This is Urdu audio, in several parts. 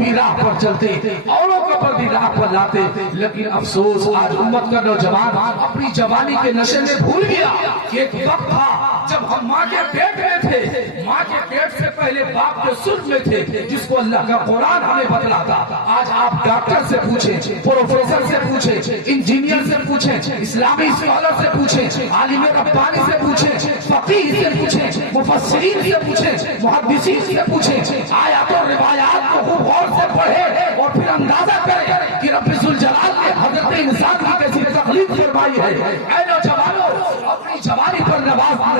بھی راہ پر چلتے، اوروں کو پر بھی راہ پر لاتے، لیکن افسوس آج امت کا نوجوان اپنی جوانی کے نشے میں بھول گیا کہ ایک وقت تھا جب ہم ماں کے پیٹ میں تھے، ماں کے پیٹ سے پہلے باپ کے سر میں تھے، جس کو اللہ کا قرآن ہمیں بتلاتا۔ آج آپ ڈاکٹر سے پوچھیں، پروفیسر سے پوچھیں، انجینئر سے پوچھیں، اسلامی اسکالر سے پوچھیں، عالم ربانی سے پوچھیں، فقیہ سے پوچھیں، مفسرین سے پوچھیں، محدثین سے پوچھیں، آیات اور روایات کو خوب غور سے پڑھیں اور پھر اندازہ کریں کہ رب ذوالجلال نے حضرت انسان کی کیسی تخلیق فرمائی ہے۔ اے نوجوانوں، اپنی جوانی پر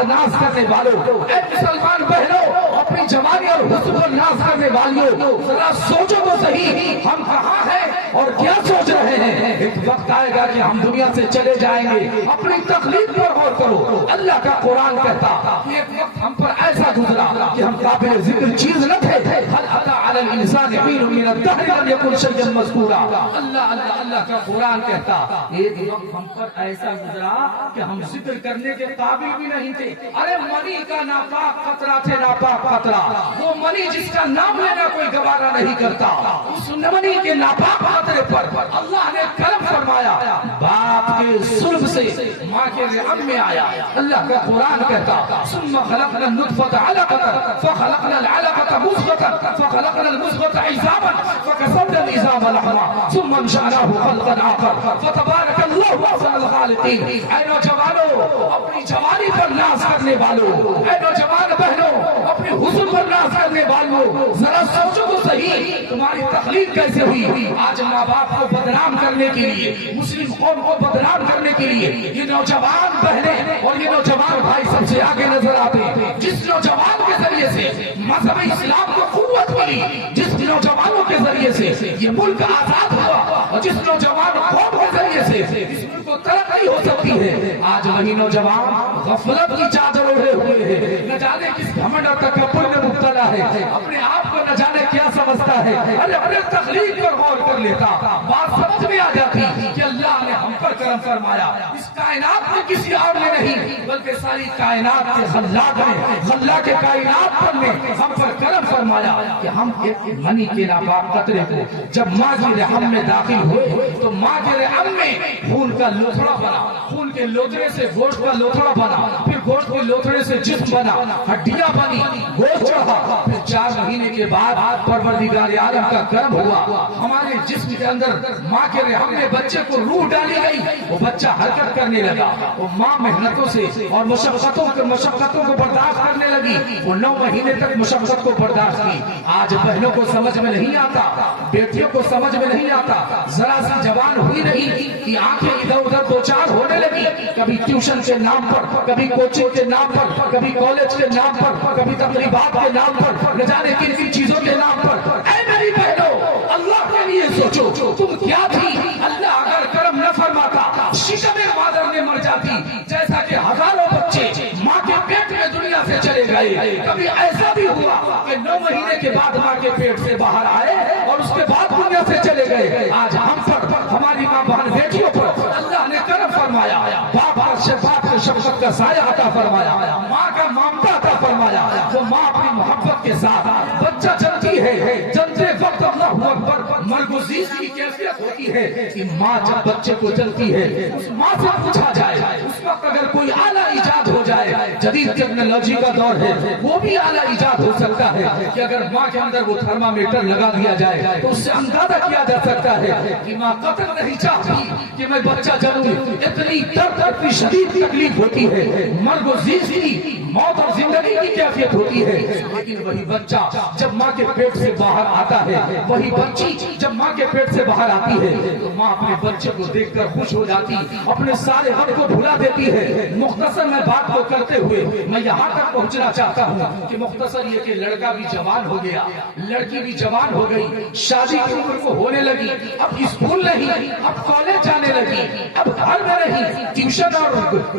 ناز کرنے والوں، اے مسلمان بہنوں، اپنی جوانی اور حسن پر ناز کرنے والیوں، ذرا سوچو تو صحیح ہم کہاں ہیں اور کیا سوچ رہے ہیں۔ ایک وقت آئے گا کہ ہم دنیا سے چلے جائیں گے، اپنی تخلیق پر غور کرو۔ اللہ کا قرآن کہتا کہ ایک وقت ہم پر ایسا گزرا کہ ہم قابل ذکر چیز نہ تھے۔ هل اتى على الانسان حين من الدهر لم يكن شيئا مذكورا۔ اللہ کا قرآن کہتا ایک وقت ہم پر ایسا گزرا کہ ہم ذکر کرنے کے قابل بھی نہیں تھے۔ ارے منی کا ناپاک قطرہ تھے، ناپاک قطرہ، وہ منی جس کا نام لینا کوئی گوارا نہیں کرتا، اس منی کے ناپاک قطرے پر اللہ نے کرم فرمایا، باپ کے صلب سے ماں کے رحم میں آیا۔ اللہ کا قرآن کہتا ثم خلقنا النطفة علقة فخلقنا العلقة مضغة فخلقنا المضغة عظاما فكسونا العظام لحما ثم انشأناه خلقا آخر فتبارك الله أحسن الخالقين۔ اے نوجوانوں، اپنی جوانی پر ناز کرنے والوں، اے نوجوان بہنوں، اپنے حسن پر ناز کرنے والوں، ذرا سوچو تو صحیح تمہاری تخلیق کیسے ہوئی۔ آج ماں باپ کو بدنام کرنے کے لیے، مسلم قوم کو بدنام کرنے کے لیے یہ نوجوان بہنیں اور یہ نوجوان بھائی سب سے آگے نظر آتے ہیں۔ جس نوجوان کے ذریعے سے مذہب اسلام کو قوت ملی، جس نوجوانوں کے ذریعے سے یہ ملک آزاد ہوا، اور جس نوجوان قوم کے ذریعے سے اس ملک کو ترقی ہو سکتی ہے، آج وہی نوجوان غفلت کی چادر اوڑھے ہوئے ہیں، نہ جانے کس گھمنڈ اور تکبر میں مبتلا ہے، اپنے آپ کو نہ جانے کیا سمجھتا ہے۔ ارے اپنے تخلیق پر غور کر لیتا، بات سمجھ میں آ جاتی کہ اللہ نے ہم پر کرم فرمایا۔ اس کائنات میں کسی اور نے نہیں بلکہ ساری کائنات کے خلاق کے کائنات پر نے ہم پر کرم فرمایا کہ ہم ایک منی کے ناپاک قطرے کو جب ماں کی رحم میں داخل ہوئے تو ماں کے رحم میں خون کا لوتھڑا بنا، خون کے لوتھڑے سے گوشت کا لوتھڑا بنا، پھر گوشت کے لوتھڑے سے جسم بنا، ہڈیاں بنی، گوشت چڑھا، پھر 4 مہینے کے بعد پروردگار عالم کا کرم ہوا، ہمارے جسم کے اندر ماں کے رحم میں بچے کو روح ڈالی گئی، وہ بچہ حرکت کرنے لگا، وہ ماں محنتوں سے اور مشقتوں کو برداشت کرنے لگی، وہ 9 مہینے تک مشقت کو برداشت کی۔ آج بہنوں کو سمجھ میں نہیں آتا، بیٹیوں کو سمجھ میں نہیں آتا، ذرا سی جوان ہوئی نہیں کہ آنکھیں ادھر ادھر دو چار ہونے لگی، کبھی ٹیوشن کے نام پر، کبھی کوچنگ کے نام پر، کبھی کالج کے نام پر، کبھی تقریبات کے نام پر، نہ جانے کن کن چیزوں کے نام پر۔ اے میری بہنوں، اللہ کے لیے سوچو تم کیا تھی۔ اللہ اگر کرم نہ فرماتا شکم مادر میں مر جاتی، جیسا کہ ہزاروں بچے ماں کے پیٹ میں دنیا سے چلے گئے۔ کبھی ایسا بھی ہوا کہ 9 مہینے کے بعد ماں کے پیٹ سے باہر آئے اور اس کے بعد دنیا سے چلے گئے۔ آج ہم پر، ہماری ماں بہن بیٹیوں پر اللہ نے کرم فرمایا، باپ پر شفقت کا سایہ عطا فرمایا، ماں کا مامتا عطا فرمایا، وہ ماں اپنی محبت کے ساتھ بچہ جنتی ہے۔ جنتے وقت اللہ اکبر مرگ و زیست کی کیفیت ہوتی ہے کہ ماں جب بچے کو جنتی ہے اس ماں سے پوچھا جائے، اس وقت اگر کوئی اعلیٰ ایجاد ہو جائے، جدید ٹیکنالوجی کا دور ہے، وہ بھی اعلیٰ ایجاد ہو سکتا ہے کہ اگر ماں کے اندر وہ تھرمامیٹر لگا دیا جائے تو اس سے اندازہ کیا جا سکتا ہے کہ ماں قطع نہیں چاہتی کہ میں بچہ جنوں۔ اتنی درد، اتنی شدید تکلیف ہوتی ہے، مرگ و زیست کی، موت اور زندگی کی کیفیت ہوتی ہے، لیکن وہی بچہ جب ماں کے پیٹ سے باہر آتا ہے، وہی بچی جب ماں کے پیٹ سے باہر آتی ہے تو ماں اپنے بچے کو دیکھ کر خوش ہو جاتی، اپنے سارے غم کو بھلا دیتی ہے۔ مختصر میں بات کو کرتے ہوئے میں یہاں تک پہنچنا چاہتا ہوں کہ مختصر یہ کہ لڑکا بھی جوان ہو گیا، لڑکی بھی جوان ہو گئی، شادی کی عمر کو ہونے لگی، اب اسکول نہیں، اب کالج جانے لگی، اب گھر میں نہیں،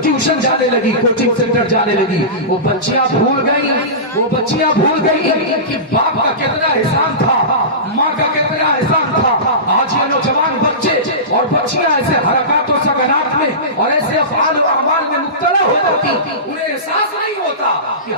ٹیوشن جانے لگی، کوچنگ سینٹر جانے لگی۔ وہ بچیاں بھول گئی کہ باپ کا کتنا احسان تھا، ماں کا کتنا احسان تھا۔ آج یہ نوجوان بچے اور بچیاں ایسے حرکات و سکنات میں اور ایسے افعال و اعمال میں مبتلا ہو جاتی, انہیں احساس نہیں ہوتا کہ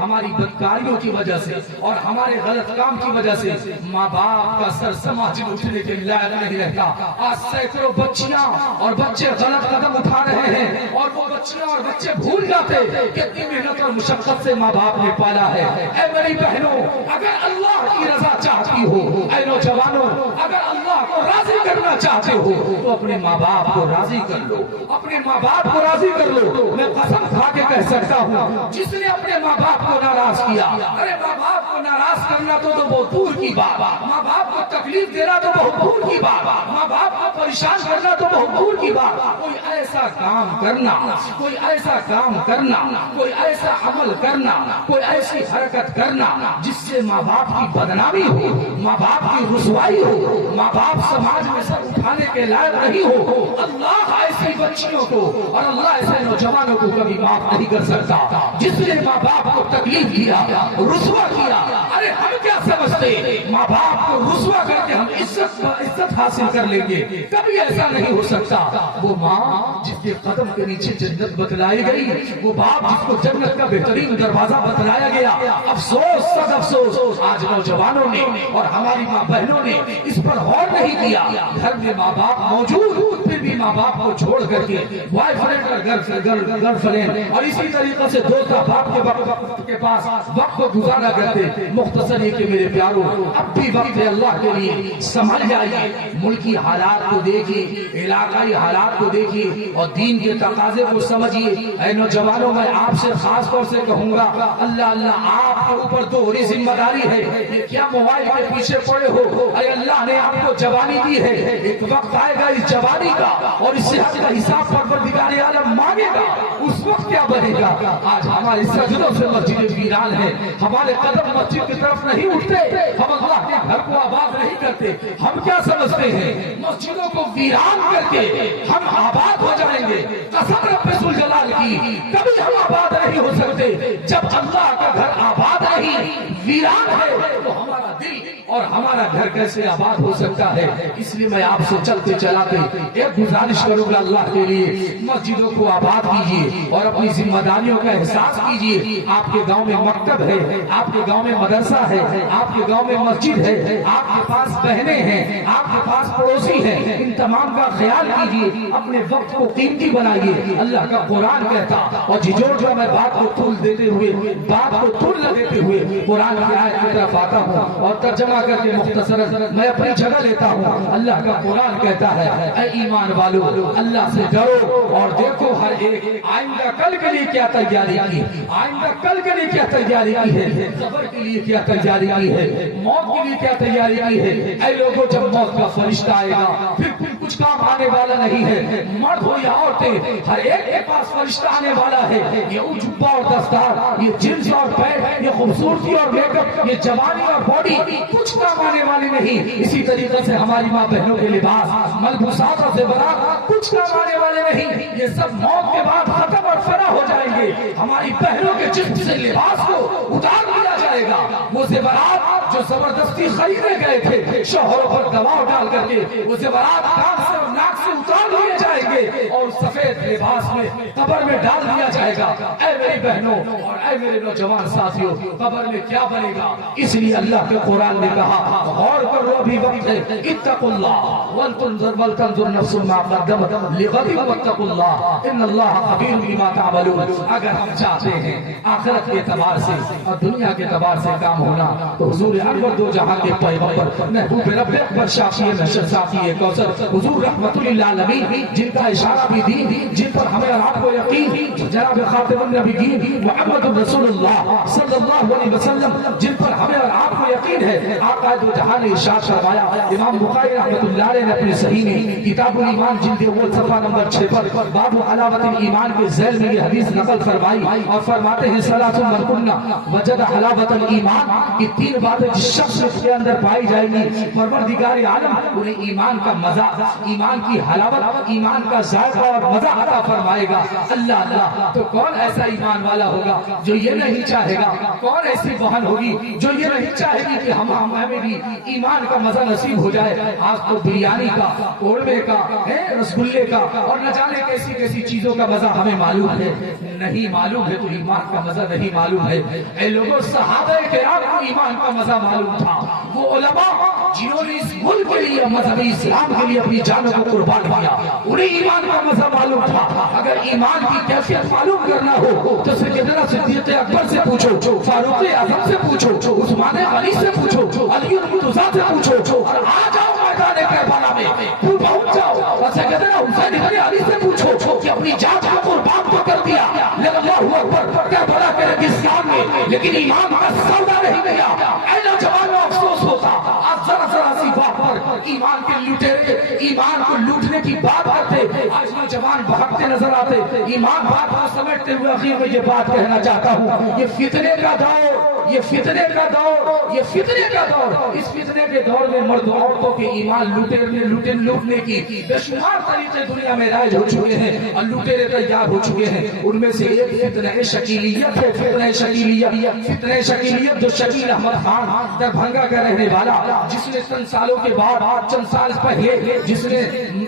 ہماری بدکاریوں کی وجہ سے اور ہمارے غلط کام کی وجہ سے ماں باپ کا سر سماج میں اٹھنے کے لائق نہیں رہتا. آج سینکڑوں بچیاں اور بچے غلط قدم اٹھا رہے ہیں, اور وہ بچیاں اور بچے بھول جاتے کتنی محنت اور مشقت سے ماں باپ نے پالا ہے. اے میری بہنوں, اگر اللہ کی رضا چاہتی ہو, اے نوجوانوں, اگر اللہ کو راضی کرنا چاہتے ہو تو اپنے ماں باپ کو راضی کر لو, اپنے ماں باپ کو راضی کر لو. میں قسم کھا کے کہہ سکتا ہوں, جس نے اپنے ماں باپ کو ناراض کیا, ارے ماں باپ کو ناراض کرنا تو بہت دور کی بات, ماں باپ کو تکلیف دینا تو بہت دور کی بات, ماں باپ کو پریشان کرنا تو بہت دور کی بات. کوئی ایسا کام کرنا, کوئی ایسا کام کرنا, کوئی ایسا عمل کرنا, کوئی ایسی حرکت کرنا جس سے ماں باپ کی بدنامی ہو, ماں باپ کی رسوائی ہو, ماں باپ سماج میں سر اٹھانے کے لائق نہیں ہو, اللہ ایسی بچیوں کو اور اللہ ایسے نوجوانوں کو کبھی معاف نہیں کر سکتا. جس نے ماں باپ کو تکلیف دیا, رسوا کیا, ارے ہم کیا سمجھتے ماں باپ کو رسوا کر کے ہم عزت حاصل کر لیں گے؟ کبھی ایسا نہیں ہو سکتا. وہ ماں جس کے قدم کے نیچے جنت بتلائی گئی, وہ باپ جس کو جنت کا بہترین دروازہ بتلایا گیا. افسوس, سب افسوس, آج نوجوانوں نے اور ہماری ماں بہنوں نے اس پر غور نہیں کیا. گھر میں ماں باپ موجود, پھر بھی ماں باپ کو چھوڑ کر کے بوائے فرینڈ اور گرل فرینڈ اور اسی طریقے سے دوست باپ کے پاس وقت کو گزارا کرتے. مختصر یہ کہ میرے پیاروں, اب بھی وقت ہے اللہ کے لیے, سمجھ جائیے, ملکی حالات کو دیکھیے, علاقائی حالات کو دیکھیے اور دین کے تقاضے کو سمجھیے. اے نوجوانوں, میں آپ سے خاص طور سے کہوں گا, اللہ اللہ آپ کے اوپر دوہری ذمہ داری ہے. یہ کیا موبائل کے پیچھے پڑے ہو؟ اے اللہ نے آپ کو جوانی دی ہے, ایک وقت آئے گا اس جوانی کا اور اس صحت کا حساب پروردگار عالم مانگے گا. اس وقت کیا بنے گا؟ آج ہمارے سجدوں سے مسجد ویران ہے, ہمارے قدم مسجد کی طرف نہیں اٹھتے, ہم اللہ کے گھر کو آباد نہیں کرتے. ہم کیا سمجھتے ہیں مسجدوں کو ویران کر کے ہم آباد ہو جائیں گے؟ قسم رب ذوالجلال کی, کبھی ہم آباد نہیں ہو سکتے. جب اللہ کا گھر آباد نہیں, ویران ہے, تو ہمارا دل اور ہمارا گھر کیسے آباد ہو سکتا ہے؟ اس لیے میں آپ سے چلتے چلاتے ایک گزارش کروں گا اللہ کے لیے, مسجدوں کو آباد کیجیے اور اپنی ذمہ داریوں کا احساس کیجیے. آپ کے گاؤں میں مکتب ہے, آپ کے گاؤں میں مدرسہ ہے, آپ کے گاؤں میں مسجد ہے, آپ کے پاس بہنیں ہیں, آپ کے پاس پڑوسی ہیں, ان تمام کا خیال کیجیے, اپنے وقت کو قیمتی بنائیے. اللہ کا قرآن کہتا, اور جھجوڑ جو میں بات کو طول دیتے ہوئے, بات کو طول نہ دیتے ہوئے قرآن کی آیت کی طرف آتا ہوں اور ترجمہ کر کے مختصر میں اپنی جگہ لیتا ہوں. اللہ کا قرآن کہتا ہے, اے ایمان والو, اللہ سے ڈرو اور دیکھو ہر ایک آئندہ کل کے لیے کیا تیاری کی, آئندہ کل کے لیے کیا تیاری کی ہے, قبر کے لیے کیا تیاری کی ہے, موت کے لیے کیا تیاری کی ہے. اے لوگوں, جب موت کا فرشتہ آئے گا پھر کچھ کام آنے والا نہیں ہے, مرد ہو یا عورتیں, ہر ایک کے پاس فرشتہ آنے والا ہے. یہ جبہ اور دستار, یہ جنس اور پیر, یہ خوبصورتی اور میک اپ, یہ جوانی اور باڈی, کچھ کام آنے والی نہیں. اسی طریقے سے ہماری ماں بہنوں کے لباس, ملبوسات اور زیورات کچھ کام آنے والے نہیں. یہ سب موت کے بعد ختم اور فنا ہو جائیں گے. ہماری بہنوں کے جسم سے لباس کو اتار دیا جائے گا. وہ زیورات جو زبردستی خریدے گئے تھے شوہروں پر دباؤ ڈال کر کے, وہ زیورات کان سے اور ناک سے اتار لیے جائیں گے اور سفید لباس میں قبر میں ڈال دیا جائے گا. اے میری بہنوں اور اے میرے نوجوان ساتھیوں, قبر میں کیا بنے گا؟ اس لیے اللہ کے قرآن نے کہا, غور کرو, ابھی وقت ہے, اتقوا اللہ ولتنظر نفس ما قدمت لغد واتقوا اللہ ان اللہ خبیر بما تعملون. اگر ہم چاہتے ہیں آخرت کے اعتبار سے اور دنیا کے اعتبار سے کام ہونا, تو حضور انور دو جہاں کے پیغمبر محبوب رب اکبر شافی نشر صافی کوثر حضور رحمت للعالمین, جن کا اشارہ بھی دی, جن پر ہمیں اور آپ کو یقین, جناب خاتم النبیین محمد رسول اللہ صلی اللہ علیہ وسلم, جن پر ہمیں اور آپ کو یقین ہے. آقا دو جہاں نے ارشاد فرمایا, امام بخاری رحمۃ اللہ علیہ نے اپنی صحیح میں کتاب الایمان جلد اول صفحہ نمبر 6 پر باب حلاوت الایمان کے ذیل میں یہ حدیث نقل فرمائی اور فرماتے ہیں, ثلاث من کنا وجد حلاوت الایمان, یہ تین باتیں جس شخص کے اندر پائی جائیں گی پروردگار عالم انہیں ایمان کا مزہ, ایمان کی حلاوت, ایمان کا ذائقہ اور مزہ عطا فرمائے گا. اللہ اللہ, تو کون ایسا ایمان والا ہوگا جو یہ نہیں چاہے گا, کون ایسی بہن ہوگی جو یہ نہیں چاہے گی کہ ہمیں بھی ایمان کا مزہ نصیب ہو جائے. آج تو بریانی کا، قورمے کا، رسگلے کا اور نہ جانے کیسی کیسی چیزوں کا مزہ ہمیں معلوم ہے. نہیں معلوم ہے تو ایمان کا مزہ نہیں معلوم ہے. اے لوگوں، صحابہ کرام کو ایمان کا مزہ معلوم تھا. وہ علماء جنہوں نے اس ملک کے لیے، مذہبی اسلام کے لیے اپنی جانوں کو قربان کیا، انہیں ایمان کا مزہ معلوم تھا. اگر ایمان کی کیفیت معلوم کرنا ہو تو سیدنا صدیق اکبر سے پوچھو، فاروق اعظم سے پوچھو، عثمان غنی سے پوچھو، علی المرتضیٰ سے پوچھو، اور آ جاؤ میدان کربلا میں پہنچ جاؤ اور سیدنا حسین ابن علی سے پوچھو کہ اپنی جان کو قربان تو کر دیا اللہ اکبر کربلا کے ریگستان میں، لیکن ایمان کا سودا نہیں ملا. اے نوجوانوں، افسوس ہوتا آج ذرا ذرا سی بات پر ایمان کے لٹیرے ایمان کو لوٹنے کی بات کرتے. آج نوجوان بھاگتے نظر آتے. ایمان بات کو سمجھتے ہوئے آخر میں یہ بات کہنا چاہتا ہوں، یہ فتنے کا دور، یہ فتنے کا دور، یہ فتنے کا دور. اس فتنے کے دور میں مرد و عورتوں کے ایمان لوٹنے کی بے شمار طریقے دنیا میں رائج ہو چکے ہیں اور لوٹیرے تیار ہو چکے ہیں. ان میں سے ایک فتنہ شکیلیت ہے. فتنہ شکیلیت جو شکیل احمد خان دربھنگا کا رہنے والا، جس نے چند سالوں کے بعد، چند سال پہلے جس نے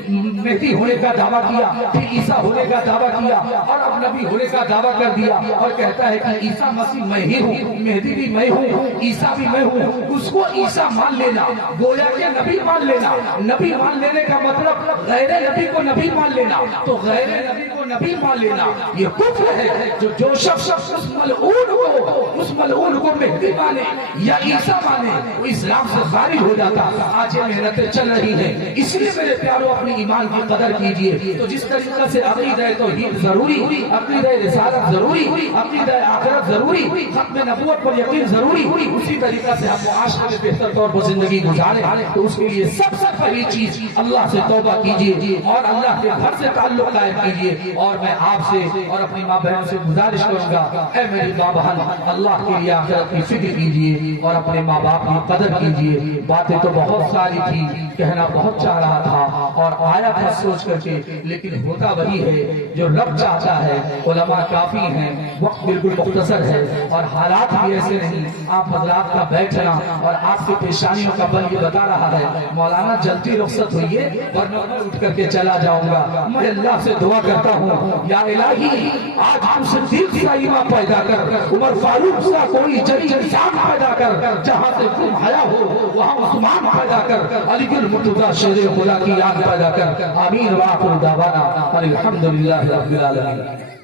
مہدی ہونے کا دعویٰ کیا، پھر عیسیٰ ہونے کا دعویٰ کیا اور اب نبی ہونے کا دعویٰ کر دیا اور کہتا ہے کہ عیسیٰ مسیح میں ہی ہوں، مہدی بھی میں ہوں، عیسیٰ بھی میں ہوں. اس کو عیسیٰ مان لینا گویا کہ نبی مان لینا. نبی مان لینے کا مطلب غیر نبی کو نبی مان لینا. تو غیر نبی کو نبی مان لینا یہ کفر ہے. جو شخص اس ملعون کو مہدی مانے یا عیسیٰ مانے وہ اسلام سے خارج ہو جاتا. آج یہ محنتیں چل رہی ہیں، اس لیے میرے پیاروں اپنی ایمان کی قدر کیجئے. تو جس طریقے سے عقیدہ توحید ضروری، عقیدہ رسالت ضروری، عقیدہ آخرت ضروری، ختم نبوت پر یقین ضروری، اسی طریقے سے ہم معاشرے میں بہتر طور پر زندگی گزاریں. تو اس کے لیے سب سے پہلی چیز اللہ سے توبہ کیجئے اور اللہ کے گھر سے تعلق قائم کیجئے. اور میں آپ سے اور اپنی ماں بہنوں سے گزارش کروں گا، اے میری ماں بہن، اللہ کے لیے آخرت کی فکر کیجئے اور اپنے ماں باپ کی قدر کیجئے. باتیں تو بہت ساری تھی، کہنا بہت چاہ رہا تھا اور آیا تھا سوچ کر کے، لیکن ہوتا وہی ہے جو رب چاہتا ہے. علماء کافی ہیں، وقت بالکل مختصر ہے اور حالات بھی ایسے نہیں. آپ حضرات کا بیٹھنا اور آپ کی پیشانیوں کا بل یہ بتا رہا ہے. مولانا جلدی رخصت ہوئیے ورنہ میں اٹھ کر کے چلا جاؤں گا. میں اللہ سے دعا کرتا ہوں، یا الہی آج ہم صدیق سا امام پیدا کر، عمر فاروق سا کوئی جلی انسان پیدا کر، جہاں سے تم حیا ہو وہاں عثمان پیدا کر، علی المرتضیٰ شیر خدا کی یاد پیدا کر. آمین. وآخر دعوانا الحمدللہ رب العالمین.